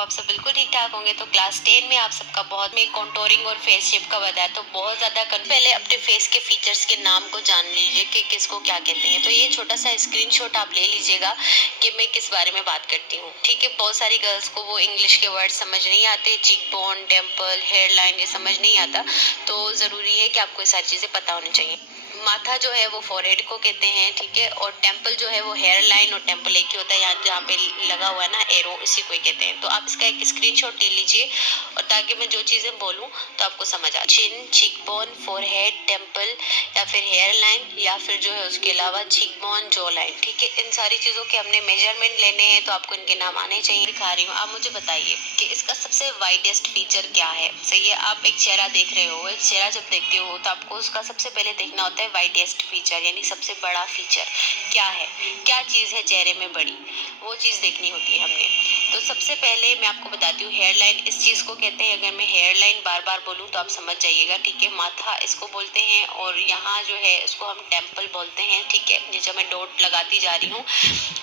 को आप सब बिल्कुल ठीक ठाक होंगे। तो क्लास 10 में आप सबका बहुत में कॉन्टोरिंग और फेस शेप का बताया, तो बहुत ज्यादा पहले अपने फेस के फीचर्स के नाम को जान लीजिए कि किसको क्या कहते हैं। तो ये छोटा सा स्क्रीनशॉट आप ले लीजिएगा कि मैं किस बारे में बात करती हूँ। ठीक है, बहुत सारी गर्ल्स को वो इंग्लिश के वर्ड समझ नहीं आते, चिक बोन, टेम्पल, हेयर लाइन, ये समझ नहीं आता, तो जरूरी है कि आपको ये सारी चीजें पता होनी चाहिए। माथा जो है वो फोरहेड को कहते हैं, ठीक है, और टेम्पल जो है वो हेयर लाइन, और टेम्पल एक ही होता है, यहाँ जहाँ पे लगा हुआ है ना एरो, इसी को ही कहते हैं। तो आप इसका एक स्क्रीनशॉट ले लीजिए, और ताकि मैं जो चीजें बोलूँ तो आपको समझ आ। चिन, चिक बोन, फोरहेड, टेम्पल, या फिर हेयर लाइन, या फिर जो है उसके अलावा चिक बोन, जॉ लाइन। ठीक है, इन सारी चीजों के हमने मेजरमेंट लेने हैं, तो आपको इनके नाम आने चाहिए। दिखा रही हूँ, आप मुझे बताइए कि इसका सबसे वाइडेस्ट फीचर क्या है। सही है, आप एक चेहरा देख रहे हो, एक चेहरा जब देखते हो तो आपको उसका सबसे पहले देखना होता है वाइडेस्ट फीचर, यानी सबसे बड़ा फीचर क्या है, क्या चीज है चेहरे में बड़ी, वो चीज देखनी होती है हमने। तो सबसे पहले मैं आपको बताती हूँ हेयर लाइन, इस चीज को कहते हैं। अगर मैं हेयर लाइन बार बार बोलूँ तो आप समझ जाइएगा। ठीक है, माथा इसको बोलते हैं, और यहाँ जो है इसको हम टेम्पल बोलते हैं। ठीक है, जैसे मैं डॉट लगाती जा रही हूँ।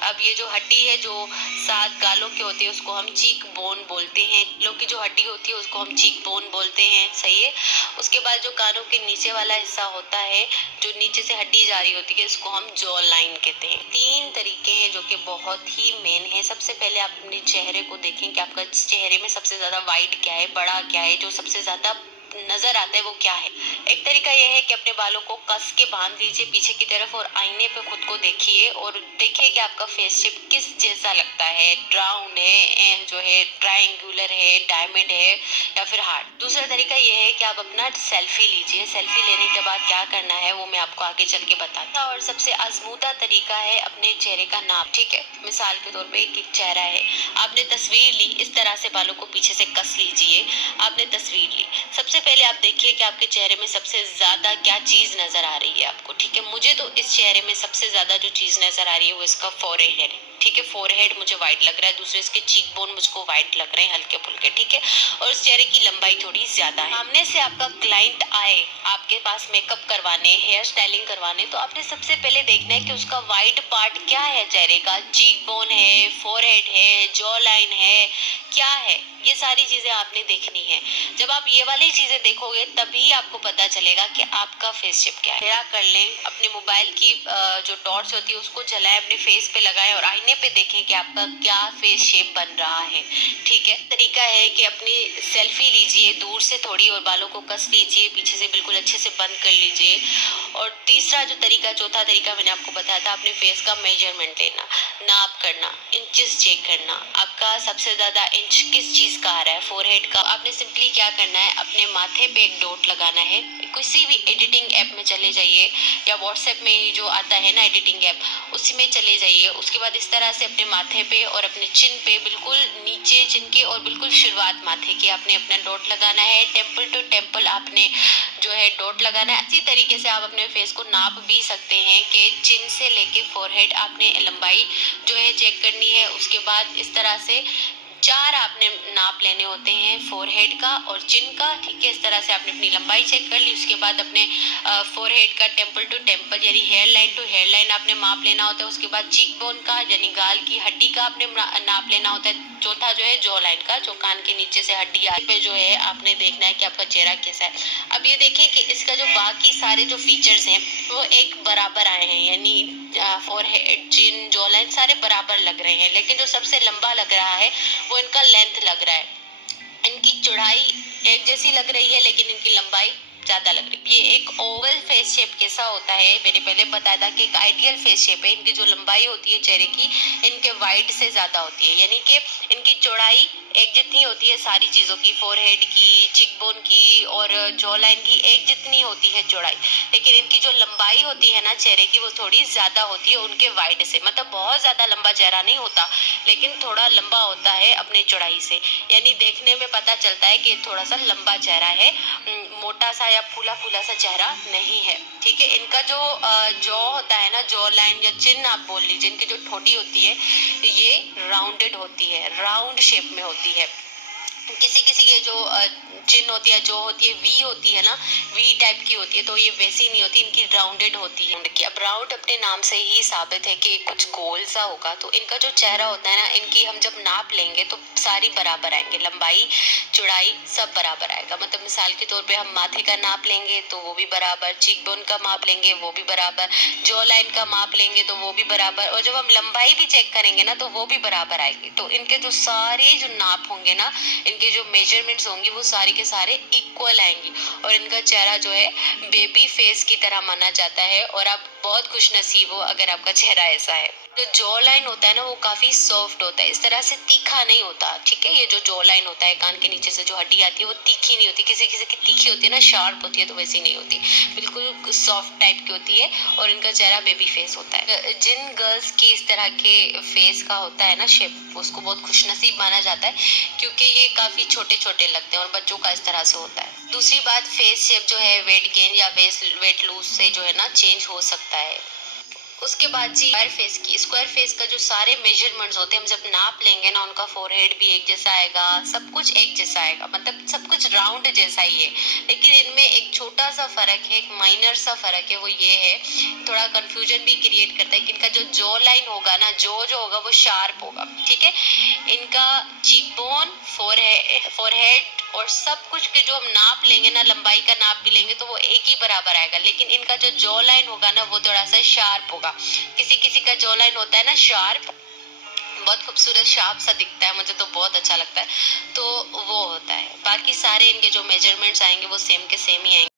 अब ये जो हड्डी है जो 7 गालों के होते हैं उसको हम चीक बोन बोलते हैं। लोग की जो हड्डी होती है उसको हम चीक बोन बोलते हैं। सही है, उसके बाद जो कानों के नीचे वाला हिस्सा होता है, जो नीचे से हड्डी जा रही होती है, इसको हम जॉ लाइन कहते हैं। 3 तरीके हैं जो कि बहुत ही मेन है। सबसे पहले आप अपने चेहरे को देखें कि आपका चेहरे में सबसे ज्यादा वाइड क्या है, बड़ा क्या है, जो सबसे ज्यादा नजर आता है वो क्या है। एक तरीका यह है कि अपने बालों को कस के बांध लीजिए पीछे की तरफ, और आईने पे खुद को देखिए और देखिए कि आपका फेस शेप किस जैसा लगता है, राउंड है, जो है ट्रायंगुलर है, डायमंड है, या फिर हार्ट। दूसरा तरीका यह है कि आप अपना सेल्फी लीजिए। सेल्फी लेने के बाद क्या करना है वो मैं आपको आगे चल के बताता हूँ। और सबसे आजमूदा तरीका है अपने चेहरे का नाप। ठीक है, मिसाल के तौर पे एक चेहरा है, आपने तस्वीर ली, इस तरह से बालों को पीछे से कस लीजिए। आपने तस्वीर ली, सबसे पहले आप देखिए कि आपके चेहरे में सबसे ज्यादा क्या चीज नजर आ रही है आपको। ठीक है, मुझे तो इस चेहरे में सबसे ज्यादा जो चीज नजर आ रही है वो इसका फोरहेड है। ठीक है, फोरहेड मुझे वाइट लग रहा है, दूसरे इसके चीक बोन मुझको वाइट लग रहे हैं, हल्के फुल्के। ठीक है, और इस चेहरे की लंबाई थोड़ी ज्यादा है। सामने से आपका क्लाइंट आए आपके पास मेकअप करवाने, हेयर स्टाइलिंग करवाने, तो आपने सबसे पहले देखना है कि उसका वाइट पार्ट क्या है चेहरे का। चीक बोन है, फोरहेड है, जॉ लाइन है, क्या है, ये सारी चीजें आपने देखनी है। जब आप ये वाली चीजें देखोगे तभी आपको पता चलेगा कि आपका फेस शेप क्या है। क्या कर लें, अपने मोबाइल की जो टॉर्च होती है उसको जलाएं, अपने फेस पे लगाएं और आईने पे देखें कि आपका क्या फेस शेप बन रहा है। ठीक है, तरीका है कि अपनी सेल्फी लीजिए दूर से थोड़ी, और बालों को कस लीजिए पीछे से, बिल्कुल अच्छे से बंद कर लीजिए। और तीसरा जो तरीका, चौथा तरीका मैंने आपको बताया था, अपने फेस का मेजरमेंट लेना, नाप करना, इंचेस चेक करना, आपका सबसे ज्यादा इंच किस चीज का आ रहा है, फोरहेड का। आपने सिंपली क्या करना है, अपने माथे पे एक डॉट लगाना है। किसी भी एडिटिंग ऐप में चले जाइए, या व्हाट्सएप में जो आता है ना एडिटिंग ऐप, उसी में चले जाइए। उसके बाद इस तरह से अपने माथे पे और अपने चिन पे, बिल्कुल नीचे चिन के और बिल्कुल शुरुआत माथे की, आपने अपना डॉट लगाना है। टेम्पल टू टेम्पल आपने जो है डॉट लगाना है। इसी तरीके से आप अपने फेस को नाप भी सकते हैं कि चिन से लेके फोरहेड आपने लंबाई जो है चेक करनी है। उसके बाद इस तरह से 4 आपने नाप लेने होते हैं, फोरहेड का और चिन का। ठीक है, इस तरह से आपने अपनी लंबाई चेक कर ली। उसके बाद अपने फोरहेड का टेम्पल टू टेम्पल यानी hair line to hair line आपने माप लेना होता है। उसके बाद चीक बोन का यानी गाल की हड्डी का आपने नाप लेना होता है। चौथा जो है जॉ लाइन का, जो कान के नीचे से हड्डी पे जो है आपने देखना है कि आपका चेहरा कैसा है। अब ये देखिए कि इसका जो बाकी सारे जो फीचर्स हैं वो एक बराबर आए हैं, यानी फोरहेड, चिन, जॉ लाइन सारे बराबर लग रहे हैं, लेकिन जो सबसे लंबा लग रहा है वो इनका लेंथ लग रहा है। इनकी चौड़ाई एक जैसी लग रही है लेकिन इनकी लंबाई ज्यादा लग रही है। ये एक ओवल फेस शेप कैसा होता है, मैंने पहले बताया था कि एक आइडियल फेस शेप है। इनकी जो लंबाई होती है चेहरे की, इनके वाइड से ज्यादा होती है, यानी कि इनकी चौड़ाई एक जितनी होती है सारी चीजों की, फोरहेड की, चिकबोन की और जॉ लाइन की एक जितनी होती है चौड़ाई। लेकिन इनकी जो लंबाई होती है ना चेहरे की, वो थोड़ी ज्यादा होती है उनके वाइड से। मतलब बहुत ज्यादा लंबा चेहरा नहीं होता, लेकिन थोड़ा लंबा होता है अपने चौड़ाई से, यानी देखने में पता चलता है कि थोड़ा सा लंबा चेहरा है, मोटा सा या फूला फूला सा चेहरा नहीं है। ठीक है, इनका जो जॉ होता है ना, जॉ लाइन या चिन आप बोल लीजिए, इनकी जो ठोड़ी होती है ये राउंडेड होती है, राउंड शेप में होती है। किसी किसी के जो चिन्ह होती है, जो होती है वी होती है ना, वी टाइप की होती है, तो ये वैसी नहीं होती, इनकी राउंडेड होती है। अब राउंड अपने नाम से ही साबित है कि कुछ गोल सा होगा। तो इनका जो चेहरा होता है ना, इनकी हम जब नाप लेंगे तो सारी बराबर आएंगे, लंबाई चौड़ाई सब बराबर आएगा। मतलब मिसाल के तौर पे हम माथे का नाप लेंगे तो वो भी बराबर, चीक बोन का माप लेंगे वो भी बराबर, जॉ लाइन का माप लेंगे तो वो भी बराबर, और जब हम लंबाई भी चेक करेंगे ना तो वो भी बराबर आएगी। तो इनके जो सारे जो नाप होंगे ना, इनके जो मेजरमेंट्स होंगी वो सारे के सारे इक्वल आएंगी। और इनका चेहरा जो है बेबी फेस की तरह माना जाता है, और आप बहुत खुश नसीब हो अगर आपका चेहरा ऐसा है। जो जॉ लाइन होता है ना, वो काफी सॉफ्ट होता है, इस तरह से तीखा नहीं होता, ठीक है। ये जो जॉ लाइन होता है, कान के नीचे से जो हड्डी आती है वो तीखी नहीं होती, किसी किसी की तीखी होती है ना, शार्प होती है, तो वैसी नहीं होती, बिल्कुल सॉफ्ट टाइप की होती है। और इनका चेहरा बेबी फेस होता है। जिन गर्ल्स की इस तरह के फेस का होता है ना शेप, उसको बहुत खुशनसीब माना जाता है, क्योंकि ये काफी छोटे छोटे लगते हैं, और बच्चों का इस तरह से होता है। दूसरी बात, फेस शेप जो है वेट गेन या वेट लूज से जो है ना चेंज हो सकता है। उसके बाद जी, स्क्वायर फेस का जो सारे मेजरमेंट्स होते हैं, हम जब नाप लेंगे ना, उनका फोरहेड भी एक जैसा आएगा, सब कुछ एक जैसा आएगा, मतलब सब कुछ राउंड जैसा ही है। लेकिन इनमें एक छोटा सा फर्क है, एक माइनर सा फर्क है, वो ये है, थोड़ा कंफ्यूजन भी क्रिएट करता है कि इनका जो जॉ लाइन होगा ना, जो होगा वो शार्प होगा, ठीक है। इनका चीकबोन, फोरहेड और सब कुछ के जो हम नाप लेंगे ना, लंबाई का नाप भी लेंगे तो वो एक ही बराबर आएगा। लेकिन इनका जो जॉ लाइन होगा ना, वो थोड़ा सा शार्प होगा। किसी किसी का जॉ लाइन होता है ना शार्प, बहुत खूबसूरत शार्प सा दिखता है, मुझे तो बहुत अच्छा लगता है, तो वो होता है। बाकी सारे इनके जो मेजरमेंट्स आएंगे वो सेम के सेम ही आएंगे।